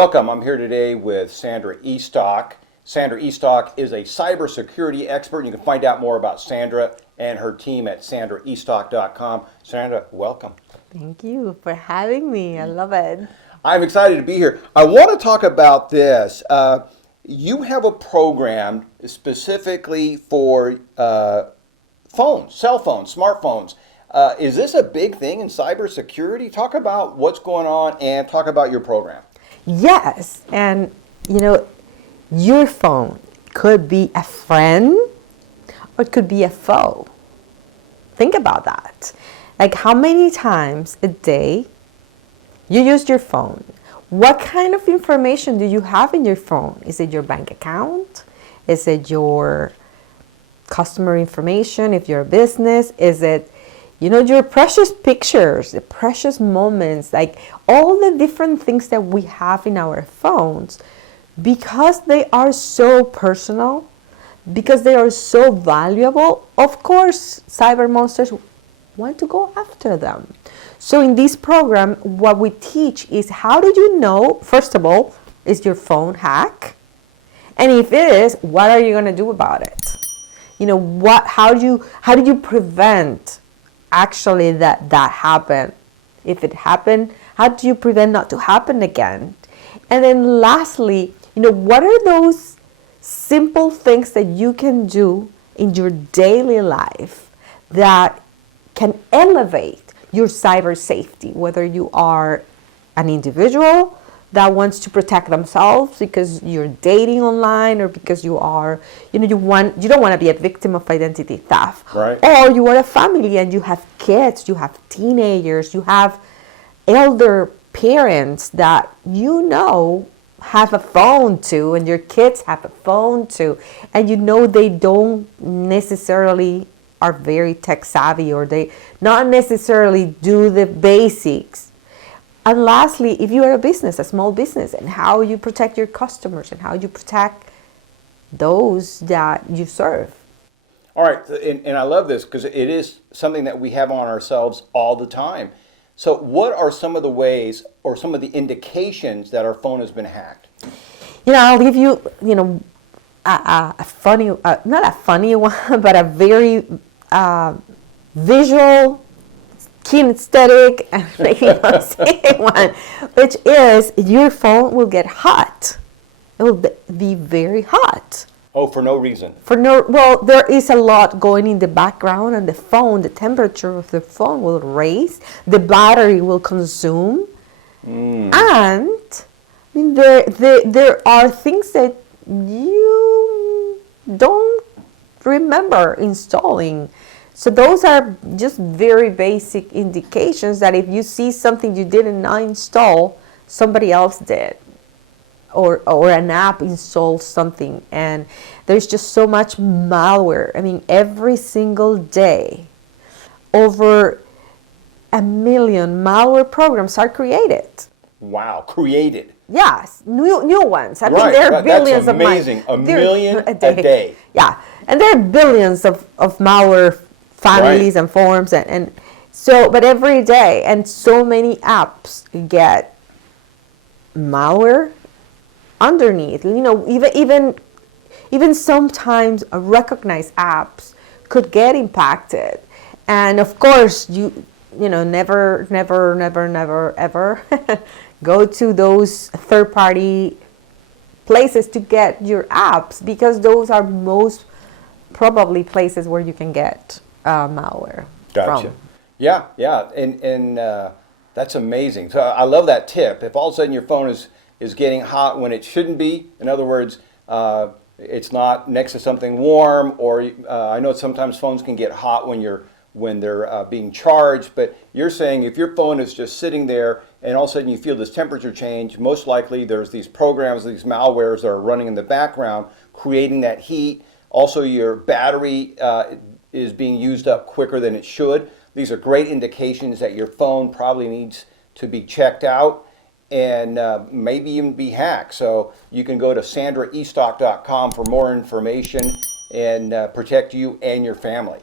Welcome. I'm here today with Sandra Estock. Sandra Estock is a cybersecurity expert. You can find out more about Sandra and her team at sandraestock.com. Sandra, welcome. Thank you for having me. I love it. I'm excited to be here. I want to talk about this. You have a program specifically for phones, cell phones, smartphones. Is this a big thing in cybersecurity? Talk about what's going on and talk about your program. Yes, and your phone could be a friend or it could be a foe. Think about that. Like, how many times a day you use your phone? What kind of information do you have in your phone? Is it your bank account? Is it your customer information if you're a business? Is it your precious pictures, the precious moments, like all the different things that we have in our phones, because they are so personal, because they are so valuable, of course, cyber monsters want to go after them. So in this program, what we teach is, how do you know, first of all, is your phone hacked? And if it is, what are you going to do about it? How do you prevent actually that happen? If it happened, how do you prevent not to happen again? And then lastly, what are those simple things that you can do in your daily life that can elevate your cyber safety, whether you are an individual that wants to protect themselves because you're dating online, or because you are, you don't want to be a victim of identity theft. Right. Or you are a family and you have kids, you have teenagers, you have elder parents that have a phone too, and your kids have a phone too, and they don't necessarily are very tech savvy, or they not necessarily do the basics. And lastly, if you are a small business, and how you protect your customers and how you protect those that you serve. All right, and I love this because it is something that we have on ourselves all the time. So what are some of the ways or some of the indications that our phone has been hacked? I'll give you, a funny, not a funny one, but a very visual, kinesthetic, and maybe not saying one, which is your phone will get hot. It will be very hot. Oh, for no reason. Well, there is a lot going in the background, and the temperature of the phone will raise, the battery will consume, and there are things that you don't remember installing. So those are just very basic indications that if you see something you didn't install, somebody else did, or an app installed something. And there's just so much malware. I mean, every single day, over 1 million malware programs are created. Wow, created. Yes, new ones. I Right. think there are billions That's amazing. of 1 million a day. Yeah, and there are billions of malware families, right, and forms, and so, but every day, and so many apps get malware underneath. Even sometimes recognized apps could get impacted, and of course never ever go to those third-party places to get your apps, because those are most probably places where you can get malware. Gotcha. From. Yeah, and that's amazing. So I love that tip. If all of a sudden your phone is getting hot when it shouldn't be, in other words, it's not next to something warm, or I know sometimes phones can get hot when they're being charged, but you're saying if your phone is just sitting there and all of a sudden you feel this temperature change, most likely there's these programs, these malwares that are running in the background, creating that heat. Also, your battery is being used up quicker than it should. These are great indications that your phone probably needs to be checked out and maybe even be hacked. So you can go to sandraestock.com for more information and protect you and your family.